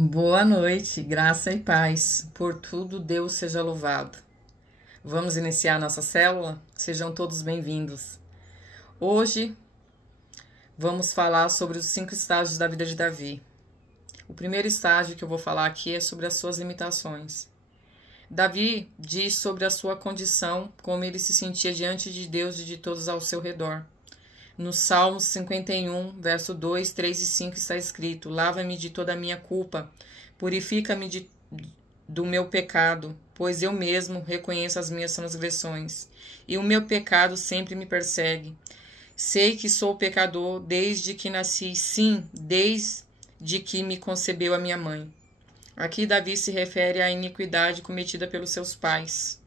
Boa noite, graça e paz. Por tudo, Deus seja louvado. Vamos iniciar nossa célula? Sejam todos bem-vindos. Hoje vamos falar sobre os 5 estágios da vida de Davi. O primeiro estágio que eu vou falar aqui é sobre as suas limitações. Davi diz sobre a sua condição, como ele se sentia diante de Deus e de todos ao seu redor. No Salmos 51, verso 2, 3 e 5 está escrito: Lava-me de toda a minha culpa, purifica-me do meu pecado, pois eu mesmo reconheço as minhas transgressões, e o meu pecado sempre me persegue. Sei que sou pecador desde que nasci, sim, desde que me concebeu a minha mãe. Aqui Davi se refere à iniquidade cometida pelos seus pais.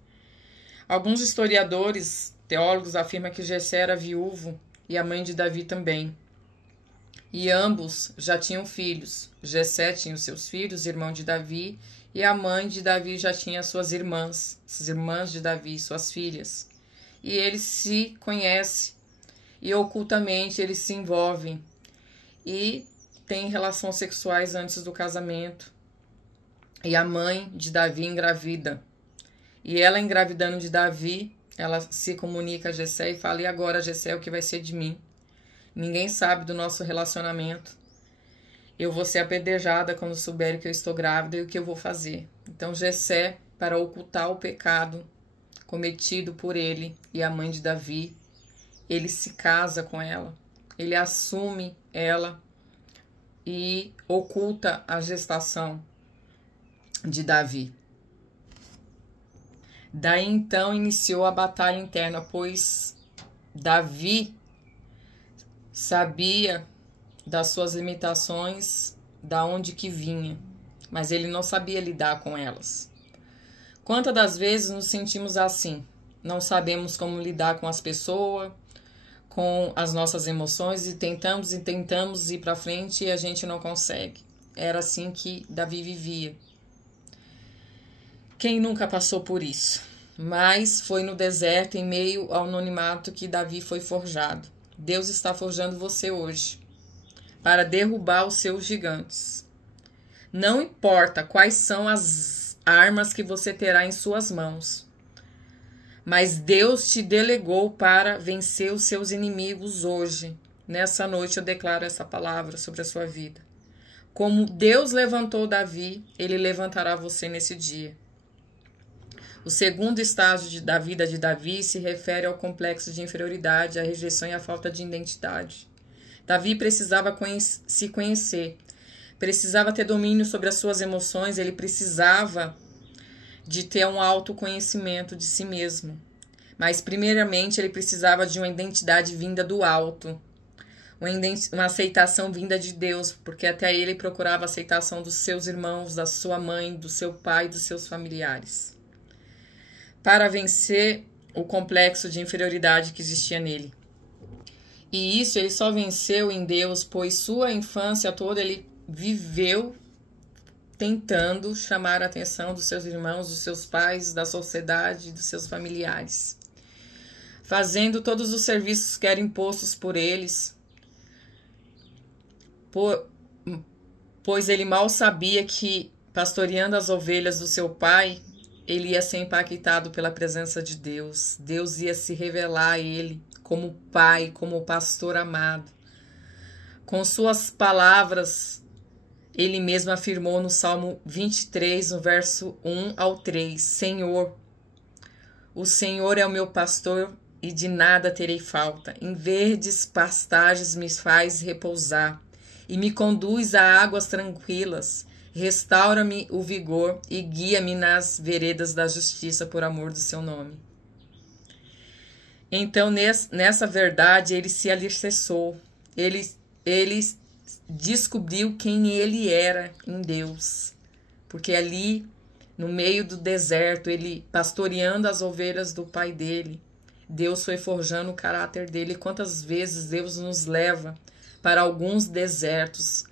Alguns historiadores, teólogos, afirmam que Jessé era viúvo e a mãe de Davi também. E ambos já tinham filhos. Jessé tinha os seus filhos, irmão de Davi, e a mãe de Davi já tinha suas irmãs, as irmãs de Davi, suas filhas. E eles se conhecem e ocultamente eles se envolvem e têm relações sexuais antes do casamento. E a mãe de Davi engravida. E ela engravidando de Davi, ela se comunica a Jessé e fala: e agora, Jessé, o que vai ser de mim? Ninguém sabe do nosso relacionamento. Eu vou ser apedrejada quando souberem que eu estou grávida e o que eu vou fazer. Então Jessé, para ocultar o pecado cometido por ele e a mãe de Davi, ele se casa com ela. Ele assume ela e oculta a gestação de Davi. Daí então iniciou a batalha interna, pois Davi sabia das suas limitações, da onde que vinha, mas ele não sabia lidar com elas. Quantas das vezes nos sentimos assim? Não sabemos como lidar com as pessoas, com as nossas emoções e tentamos ir para frente e a gente não consegue. Era assim que Davi vivia. Quem nunca passou por isso? Mas foi no deserto, em meio ao anonimato, que Davi foi forjado. Deus está forjando você hoje para derrubar os seus gigantes. Não importa quais são as armas que você terá em suas mãos, mas Deus te delegou para vencer os seus inimigos hoje. Nessa noite eu declaro essa palavra sobre a sua vida. Como Deus levantou Davi, Ele levantará você nesse dia. O segundo estágio da vida de Davi se refere ao complexo de inferioridade, à rejeição e à falta de identidade. Davi precisava se conhecer, precisava ter domínio sobre as suas emoções, ele precisava de ter um autoconhecimento de si mesmo. Mas, primeiramente, ele precisava de uma identidade vinda do alto, uma aceitação vinda de Deus, porque até ele procurava a aceitação dos seus irmãos, da sua mãe, do seu pai, dos seus familiares, para vencer o complexo de inferioridade que existia nele. E isso ele só venceu em Deus, pois sua infância toda ele viveu tentando chamar a atenção dos seus irmãos, dos seus pais, da sociedade, dos seus familiares, fazendo todos os serviços que eram impostos por eles, pois ele mal sabia que, pastoreando as ovelhas do seu pai, ele ia ser impactado pela presença de Deus. Deus ia se revelar a ele como pai, como pastor amado. Com suas palavras, ele mesmo afirmou no Salmo 23, no verso 1 ao 3, Senhor, o Senhor é o meu pastor e de nada terei falta. Em verdes pastagens me faz repousar e me conduz a águas tranquilas. Restaura-me o vigor e guia-me nas veredas da justiça por amor do seu nome. Então, nessa verdade, ele se alicerçou. Ele descobriu quem ele era em Deus. Porque ali, no meio do deserto, ele pastoreando as ovelhas do pai dele, Deus foi forjando o caráter dele. Quantas vezes Deus nos leva para alguns desertos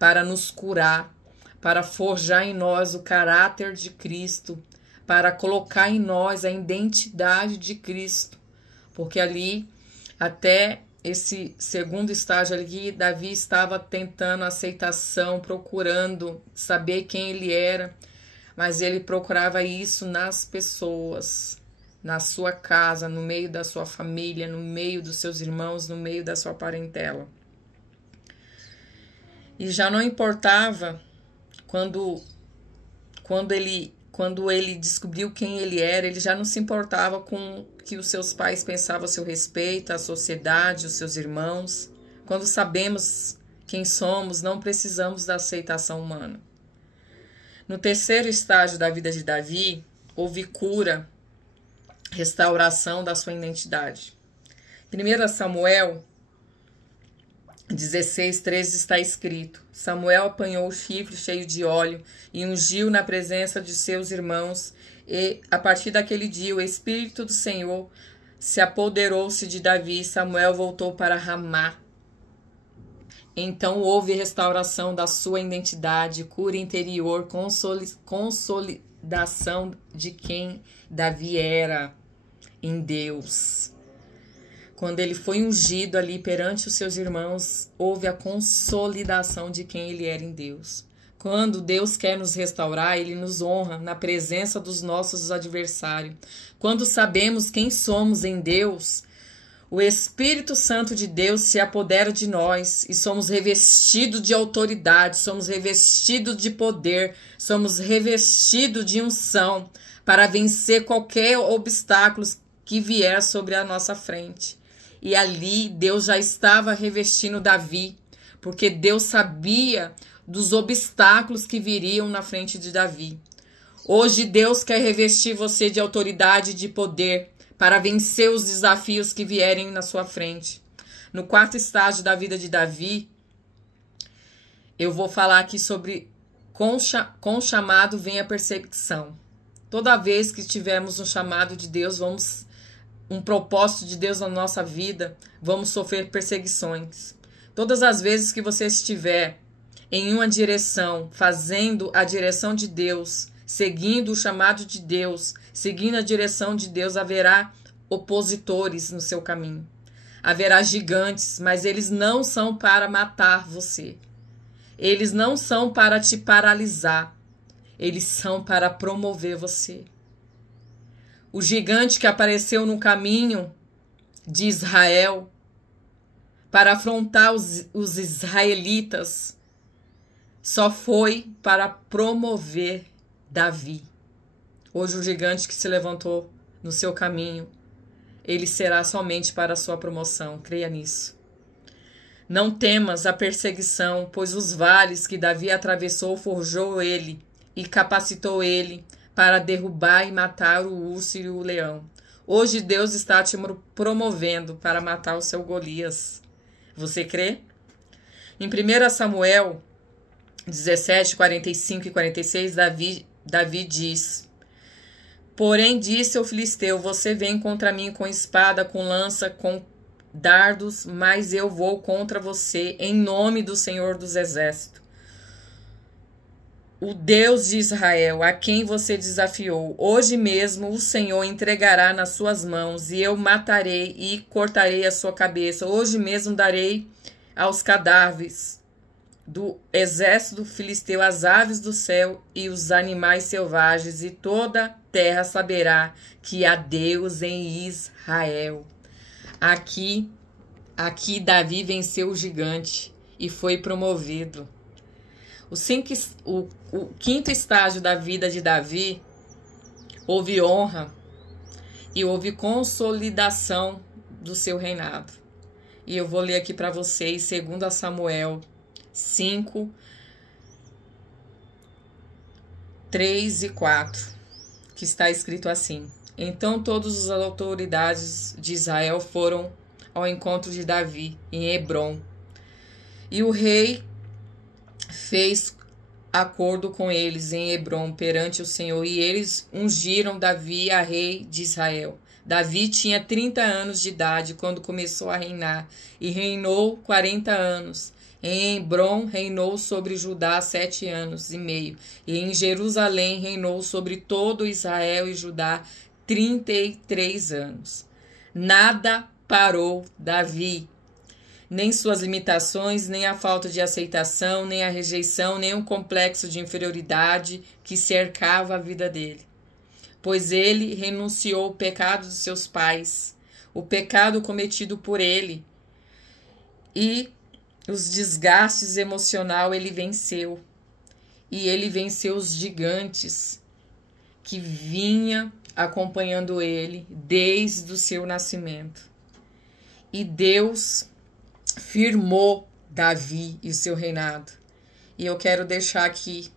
para nos curar, para forjar em nós o caráter de Cristo, para colocar em nós a identidade de Cristo, porque ali até esse segundo estágio ali, Davi estava tentando aceitação, procurando saber quem ele era, mas ele procurava isso nas pessoas, na sua casa, no meio da sua família, no meio dos seus irmãos, no meio da sua parentela. E já não importava quando ele descobriu quem ele era, ele já não se importava com o que os seus pais pensavam a seu respeito, a sociedade, os seus irmãos. Quando sabemos quem somos, não precisamos da aceitação humana. No terceiro estágio da vida de Davi, houve cura, restauração da sua identidade. 1 Samuel 16:13 está escrito: Samuel apanhou o chifre cheio de óleo e ungiu na presença de seus irmãos, e a partir daquele dia o Espírito do Senhor se apoderou-se de Davi e Samuel voltou para Ramá. Então houve restauração da sua identidade, cura interior, consolidação de quem Davi era em Deus. Quando ele foi ungido ali perante os seus irmãos, houve a consolidação de quem ele era em Deus. Quando Deus quer nos restaurar, ele nos honra na presença dos nossos adversários. Quando sabemos quem somos em Deus, o Espírito Santo de Deus se apodera de nós e somos revestidos de autoridade, somos revestidos de poder, somos revestidos de unção para vencer qualquer obstáculo que vier sobre a nossa frente. E ali Deus já estava revestindo Davi, porque Deus sabia dos obstáculos que viriam na frente de Davi. Hoje Deus quer revestir você de autoridade e de poder para vencer os desafios que vierem na sua frente. No quarto estágio da vida de Davi, eu vou falar aqui sobre com chamado vem a perseguição. Toda vez que tivermos um chamado de Deus, um propósito de Deus na nossa vida, vamos sofrer perseguições. Todas as vezes que você estiver em uma direção, fazendo a direção de Deus, seguindo o chamado de Deus, seguindo a direção de Deus, haverá opositores no seu caminho. Haverá gigantes, mas eles não são para matar você. Eles não são para te paralisar. Eles são para promover você. O gigante que apareceu no caminho de Israel para afrontar os israelitas só foi para promover Davi. Hoje o gigante que se levantou no seu caminho, ele será somente para a sua promoção. Creia nisso. Não temas a perseguição, pois os vales que Davi atravessou forjou ele e capacitou ele para derrubar e matar o urso e o leão. Hoje Deus está te promovendo para matar o seu Golias. Você crê? Em 1 Samuel 17, 45 e 46, Davi diz: Porém disse ao filisteu, você vem contra mim com espada, com lança, com dardos, mas eu vou contra você em nome do Senhor dos Exércitos, o Deus de Israel, a quem você desafiou. Hoje mesmo o Senhor entregará nas suas mãos, e eu matarei e cortarei a sua cabeça. Hoje mesmo darei aos cadáveres do exército do filisteu as aves do céu e os animais selvagens, e toda a terra saberá que há Deus em Israel. Aqui Davi venceu o gigante e foi promovido. O quinto estágio da vida de Davi, houve honra e houve consolidação do seu reinado. E eu vou ler aqui para vocês 2 Samuel 5, 3 e 4, que está escrito assim: Então todas as autoridades de Israel foram ao encontro de Davi em Hebrom, e o rei fez acordo com eles em Hebrom perante o Senhor, e eles ungiram Davi a rei de Israel. Davi tinha 30 anos de idade quando começou a reinar, e reinou 40 anos. Em Hebrom reinou sobre Judá 7 anos e meio, e em Jerusalém reinou sobre todo Israel e Judá 33 anos. Nada parou Davi nem suas limitações, nem a falta de aceitação, nem a rejeição, nem um complexo de inferioridade que cercava a vida dele. Pois ele renunciou ao pecado de seus pais, o pecado cometido por ele, e os desgastes emocional ele venceu. E ele venceu os gigantes que vinha acompanhando ele desde o seu nascimento. E Deus firmou Davi e o seu reinado. E eu quero deixar aqui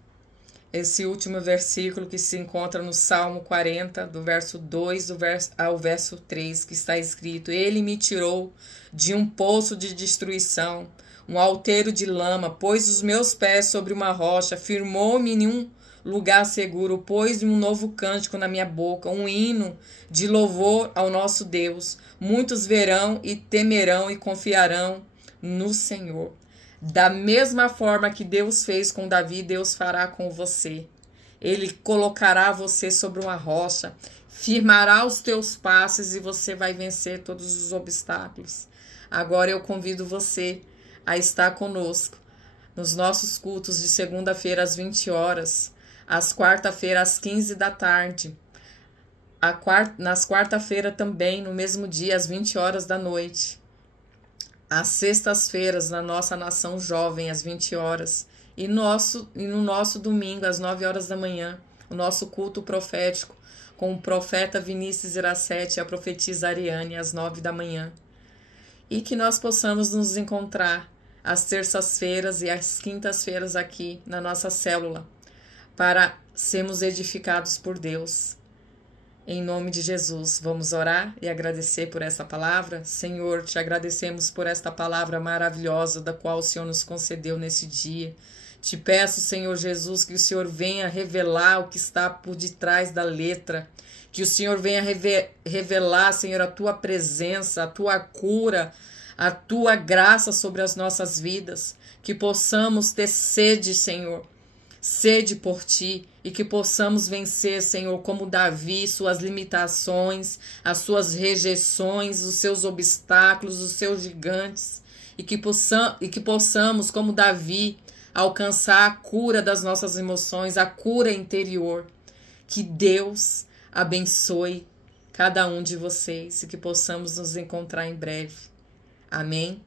esse último versículo que se encontra no Salmo 40, do verso 2 ao verso 3, que está escrito: Ele me tirou de um poço de destruição, um outeiro de lama, pôs os meus pés sobre uma rocha, firmou-me em um lugar seguro, pôs um novo cântico na minha boca, um hino de louvor ao nosso Deus. Muitos verão e temerão e confiarão no Senhor. Da mesma forma que Deus fez com Davi, Deus fará com você. Ele colocará você sobre uma rocha, firmará os teus passos e você vai vencer todos os obstáculos. Agora eu convido você a estar conosco nos nossos cultos de segunda-feira às 20 horas, às quarta-feira às 15 da tarde, nas quarta-feira também, no mesmo dia, às 20 horas da noite. Às sextas-feiras, na nossa Nação Jovem, às 20 horas. E no nosso domingo, às 9 horas da manhã, o nosso culto profético, com o profeta Vinícius Iracete e a profetisa Ariane, às 9 da manhã. E que nós possamos nos encontrar às terças-feiras e às quintas-feiras aqui na nossa célula, para sermos edificados por Deus. Em nome de Jesus, vamos orar e agradecer por essa palavra. Senhor, te agradecemos por esta palavra maravilhosa da qual o Senhor nos concedeu nesse dia. Te peço, Senhor Jesus, que o Senhor venha revelar o que está por detrás da letra, que o Senhor venha revelar, Senhor, a tua presença, a tua cura, a tua graça sobre as nossas vidas, que possamos ter sede, Senhor, sede por ti, e que possamos vencer, Senhor, como Davi, suas limitações, as suas rejeições, os seus obstáculos, os seus gigantes, e que possamos, como Davi, alcançar a cura das nossas emoções, a cura interior. Que Deus abençoe cada um de vocês e que possamos nos encontrar em breve. Amém.